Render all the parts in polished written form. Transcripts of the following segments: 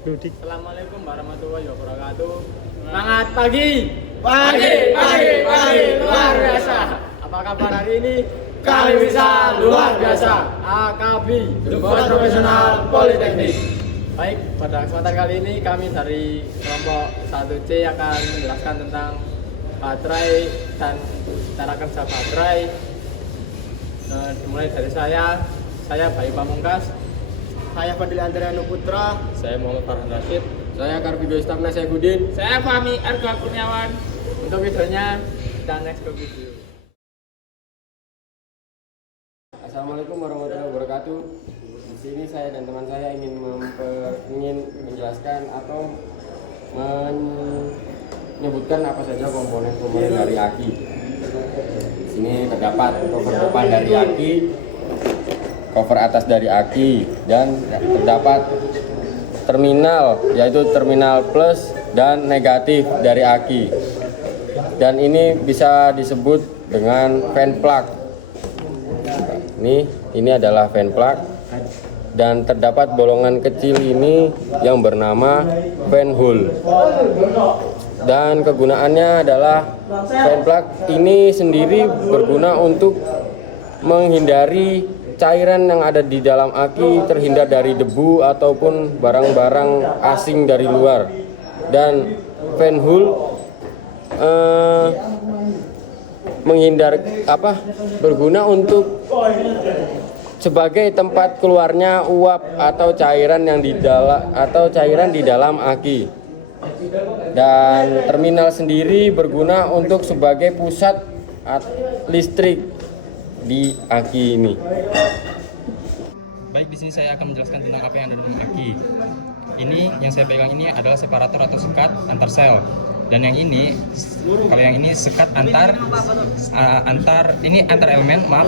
Assalamualaikum warahmatullahi wabarakatuh. Semangat pagi. Pagi, luar biasa. Apa kabar hari ini? Kami bisa luar biasa. AKB Dukungan Profesional Politeknik. Baik, pada kesempatan kali ini kami dari kelompok 1C akan menjelaskan tentang baterai dan cara kerja baterai. Dimulai dari saya Bayu Pamungkas. Saya Fadil Andriano Putra. Saya Muhammad Farhan Rashid. Saya Karbigo Istamna Sayyidudin. Saya Fahmi Arga Kurniawan. Untuk videonya kita next ke video. Assalamualaikum warahmatullahi wabarakatuh. Di sini saya dan teman saya ingin menjelaskan atau menyebutkan apa saja komponen-komponen dari aki. Di sini terdapat cover depan dari aki, cover atas dari aki, dan terdapat terminal, yaitu terminal plus dan negatif dari aki. Dan ini bisa disebut dengan fan plug. Ini adalah fan plug, dan terdapat bolongan kecil ini yang bernama fan hole. Dan kegunaannya adalah fan plug ini sendiri berguna untuk menghindari cairan yang ada di dalam aki terhindar dari debu ataupun barang-barang asing dari luar. Dan fan hole berguna untuk sebagai tempat keluarnya uap atau cairan yang di dalam aki. Dan terminal sendiri berguna untuk sebagai pusat listrik di aki ini. Baik, di sini saya akan menjelaskan tentang apa yang ada dalam aki. Ini yang saya pegang ini adalah separator atau sekat antar sel. Dan yang ini, kalau yang ini sekat antar elemen,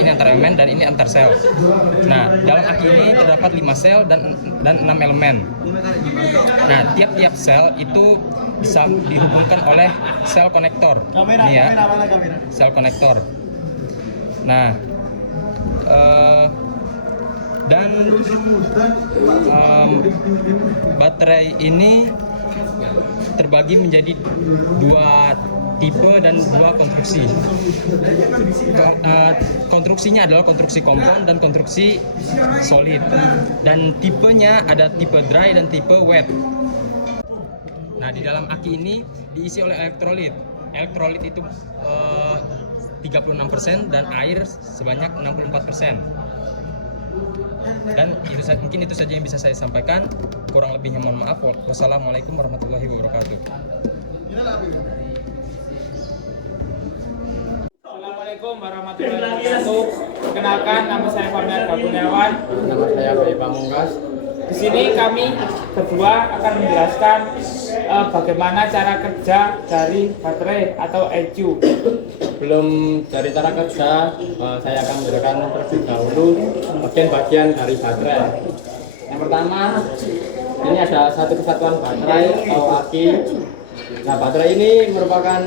ini antar elemen dan ini antar sel. Nah, dalam aki ini terdapat 5 sel dan 6 elemen. Nah, tiap-tiap sel itu bisa dihubungkan oleh sel konektor. Ini ya, sel konektor. Nah, baterai ini terbagi menjadi 2 tipe dan 2 konstruksi. Konstruksinya adalah konstruksi kompon dan konstruksi solid. Dan tipenya ada tipe dry dan tipe wet. Nah, di dalam aki ini diisi oleh elektrolit. Elektrolit itu 36% dan air sebanyak 64%. Dan mungkin itu saja yang bisa saya sampaikan. Kurang lebihnya mohon maaf. Wassalamualaikum warahmatullahi wabarakatuh. Assalamualaikum warahmatullahi wabarakatuh. Perkenalkan, nama saya Fahmi Arga Kurniawan. Nama saya Bayu Pamungkas. Di sini kami berdua akan menjelaskan bagaimana cara kerja dari baterai atau ECU. Sebelum dari cara kerja, saya akan menjelaskan terlebih dahulu bagian-bagian dari baterai. Yang pertama, ini ada satu kesatuan baterai atau aki. Nah, baterai ini merupakan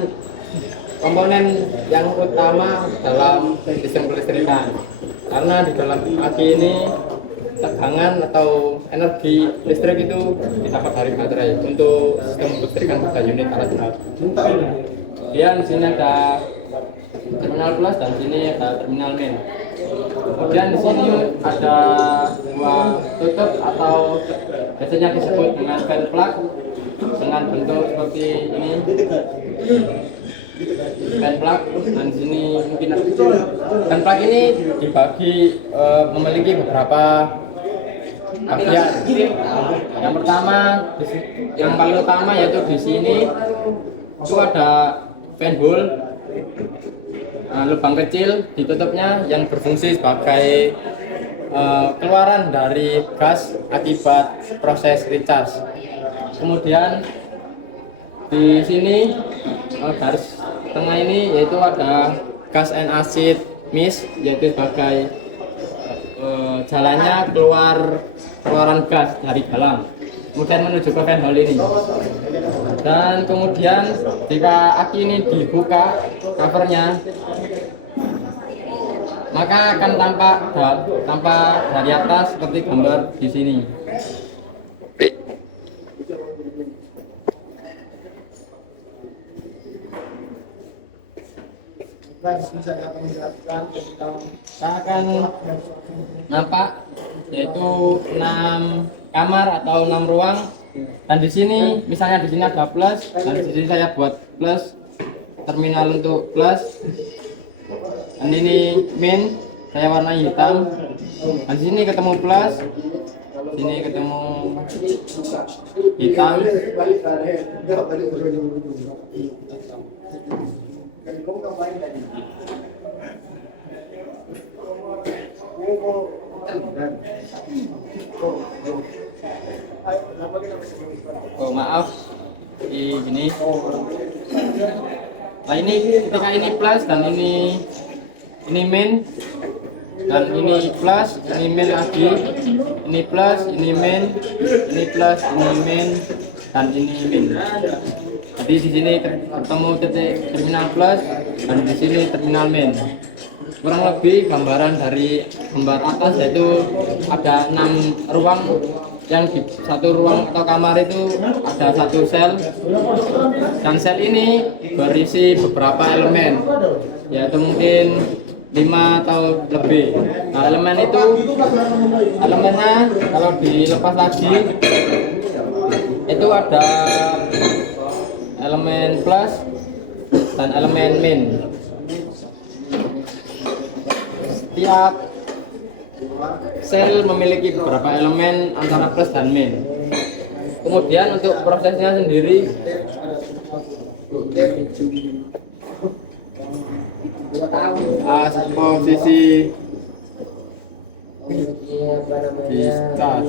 komponen yang utama dalam sistem kelistrikan, karena di dalam aki ini tegangan atau energi listrik itu didapat dari baterai untuk sistem kelistrikan pada unit alat berat. Kemudian di sini ada terminal plus dan sini ada terminal main. Kemudian di sini ada 2 tutup atau biasanya disebut dengan fan plug dengan bentuk seperti ini. Fan plug, dan di sini mungkin fan plug ini dibagi memiliki beberapa bagian. Yang pertama, yang paling utama yaitu di sini itu ada fan hole, lubang kecil ditutupnya yang berfungsi sebagai keluaran dari gas akibat proses recharge. Kemudian di sini garis tengah ini yaitu ada gas and acid mist, yaitu sebagai jalannya keluaran gas dari dalam kemudian menuju ke fan hole ini. Dan kemudian jika aki ini dibuka covernya, maka akan tampak dari atas seperti gambar di sini. Saya akan nampak yaitu 6 kamar atau 6 ruang, dan di sini misalnya di sini ada plus, dan di sini saya buat plus, terminal untuk plus, dan ini min saya warnai hitam, dan di sini ketemu plus, sini ketemu hitam. Oh maaf, ini. Nah ini ketika ini plus dan ini min, dan ini plus, ini min lagi, ini plus, ini min, ini plus, ini min, dan ini min. Jadi di sini ketemu titik terminal plus dan di sini terminal min. Kurang lebih gambaran dari gambar atas yaitu ada 6 ruang, yang di satu ruang atau kamar itu ada satu sel, dan sel ini berisi beberapa elemen, yaitu mungkin 5 atau lebih. Nah elemen itu, elemennya kalau dilepas lagi itu ada elemen plus dan elemen min. Setiap sel memiliki beberapa elemen antara plus dan min. Kemudian untuk prosesnya sendiri, posisi di start.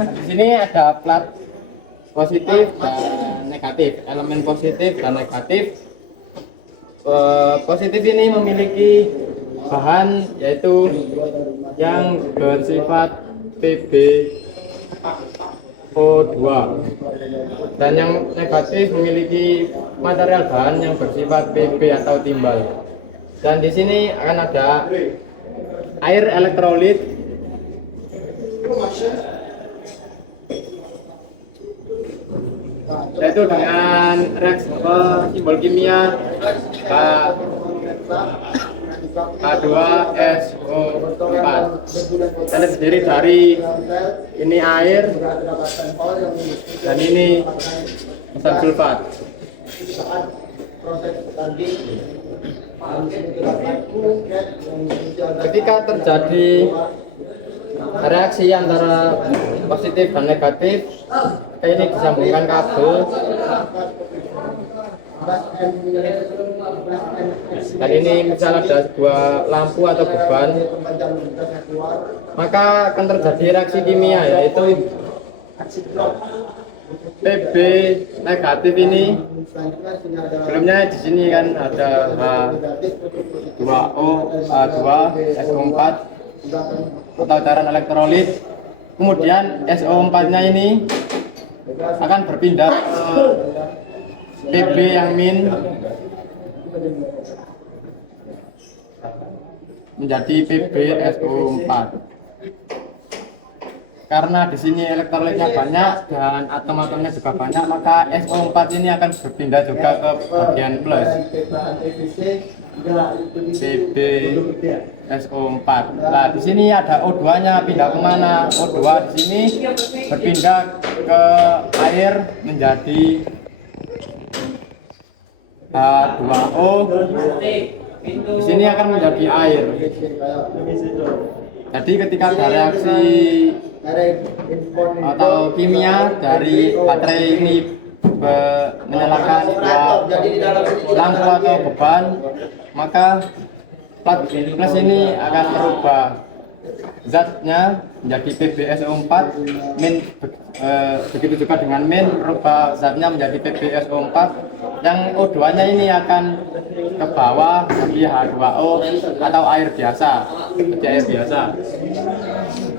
Di sini ada plat positif dan negatif, elemen positif dan negatif. Positif ini memiliki bahan yaitu yang bersifat PbO2, dan yang negatif memiliki material bahan yang bersifat Pb atau timbal. Dan di sini akan ada air elektrolit, yaitu dengan reaksi simbol kimia H2SO4, dan terdiri dari ini air dan ini asam sulfat. Ketika terjadi reaksi antara positif dan negatif, ini disambungkan kabel, dan ini misal ada sebuah lampu atau beban, maka akan terjadi reaksi kimia, yaitu Pb negatif ini, sebelumnya di sini kan ada H2O, A2, SO4 atau cairan elektrolit. Kemudian SO4-nya ini akan berpindah ke Pb yang min menjadi PbSO4. Karena di sini elektrolitnya banyak dan atom-atomnya juga banyak, maka SO4 ini akan berpindah juga ke bagian plus, PbSO4. Nah, di sini ada O2-nya pindah kemana? O2 di sini berpindah ke air menjadi H2O. Di sini akan menjadi air. Jadi ketika ada reaksi atau kimia dari baterai ini menyalakan lampu atau beban, maka plat plus ini akan merubah zatnya menjadi PbSO4 min, begitu juga dengan min merubah zatnya menjadi PbSO4, yang O2 nya ini akan ke bawah menjadi H2O atau air biasa, seperti air biasa.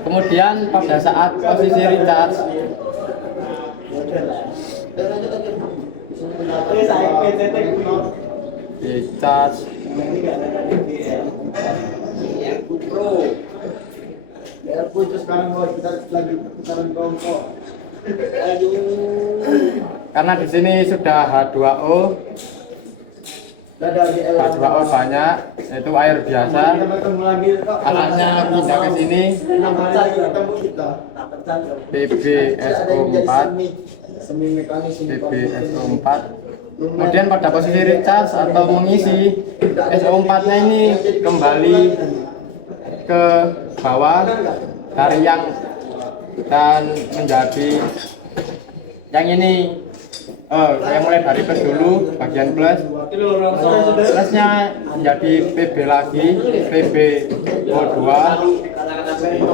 Kemudian pada saat posisi recharge, dicas Itu sekarang kita lagi putaran kelompok. karena di sini sudah H2O. H2O banyak, yaitu air biasa. Alasnya pindah ke sini PbSO4 PbSO4. Kemudian pada posisi recharge atau mengisi, SO4-nya ini kembali ke bawah dari yang dan menjadi yang ini. Saya mulai dari plus dulu, bagian plus. Plusnya menjadi PB lagi, PbO2,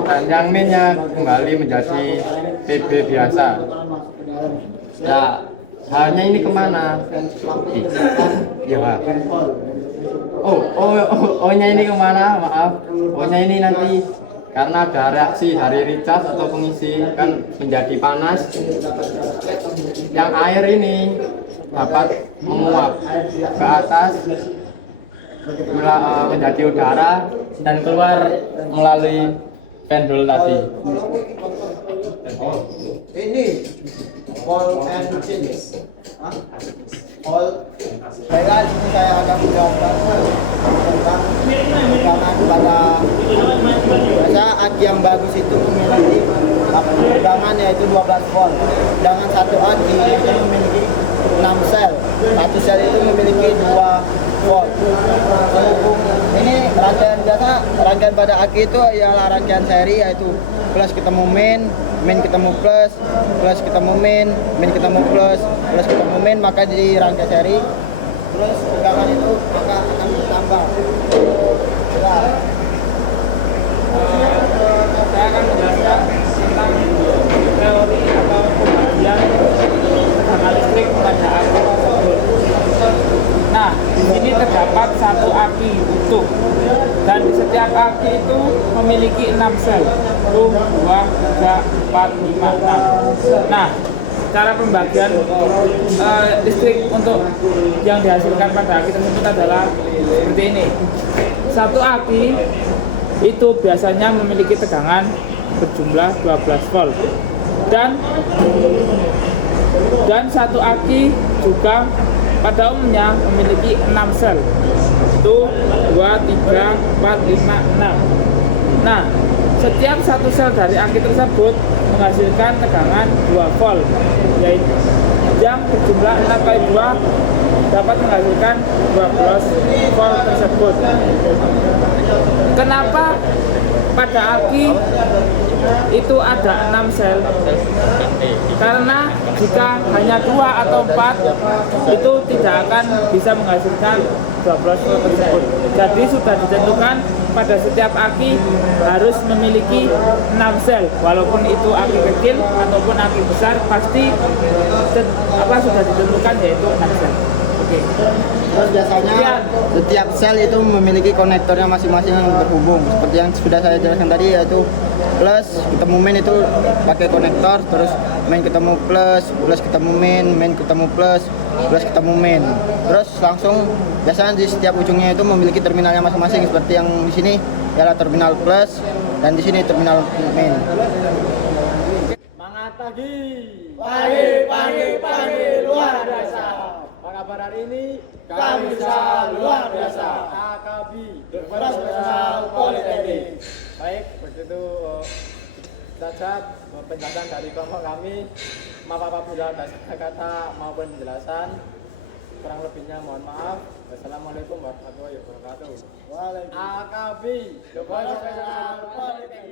dan yang minnya kembali menjadi PB biasa. Ya, halnya ini kemana? Ya, Pak. O-nya ini kemana? Maaf, O-nya ini nanti karena ada reaksi dari recharge atau pengisi kan menjadi panas. Yang air ini dapat menguap ke atas menjadi udara dan keluar melalui pendul tadi. Ini Paul and James. Paul. Baiklah, di sini saya akan menjelaskan tentang tegangan pada biasa aki yang bagus itu memiliki tegangan yaitu 12 volt. Sedangkan satu aki itu memiliki 6 sel. Satu sel itu memiliki 2 volt. Ini rangkaian biasa, rangkaian pada aki itu ialah rangkaian seri yaitu plus ketemu min ketemu plus ketemu min ketemu plus ketemu min, maka jadi rangkaian seri. Terus tegangan itu maka akan bertambah. Saya akan menjelaskan tentang teori atau pembagian tegangan listrik pada aki tersebut. Nah, di sini terdapat satu aki utuh dan di setiap aki itu memiliki 6 sel. 1, 2, 3, 4, 5, 6. Nah, cara pembagian listrik untuk yang dihasilkan pada aki tersebut adalah seperti ini. Satu aki itu biasanya memiliki tegangan berjumlah 12 volt dan satu aki juga pada umumnya memiliki 6 sel. 1, 2, 3, 4, 5, 6. Nah, setiap satu sel dari aki tersebut menghasilkan tegangan 2 volt, yaitu yang berjumlah 6 kali 2 dapat menghasilkan 12 volt tersebut. Kenapa pada aki itu ada 6 sel? Karena jika hanya 2 atau 4 itu tidak akan bisa menghasilkan 12 volt tersebut. Jadi sudah ditentukan pada setiap aki harus memiliki 6 sel, walaupun itu aki kecil ataupun aki besar pasti sudah ditentukan yaitu 6 sel. Oke. Terus biasanya setiap sel itu memiliki konektornya masing-masing yang berhubung. Seperti yang sudah saya jelaskan tadi, yaitu plus ketemu min itu pakai konektor, terus min ketemu plus ketemu min ketemu plus ketemu min. Terus langsung biasanya di setiap ujungnya itu memiliki terminalnya masing-masing, seperti yang di sini adalah terminal plus dan di sini terminal min. Semangat pagi. Pagi luar biasa. Apa kabar hari ini? Kami bisa luar biasa. AKB Profesional Politeknik. Baik, begitu saja penjelasan dari kelompok kami. Maaf apabila ada salah kata maupun penjelasan. Kurang lebihnya mohon maaf. Wassalamualaikum warahmatullahi wabarakatuh. Waalaikumsalam. AKB Profesional Politeknik.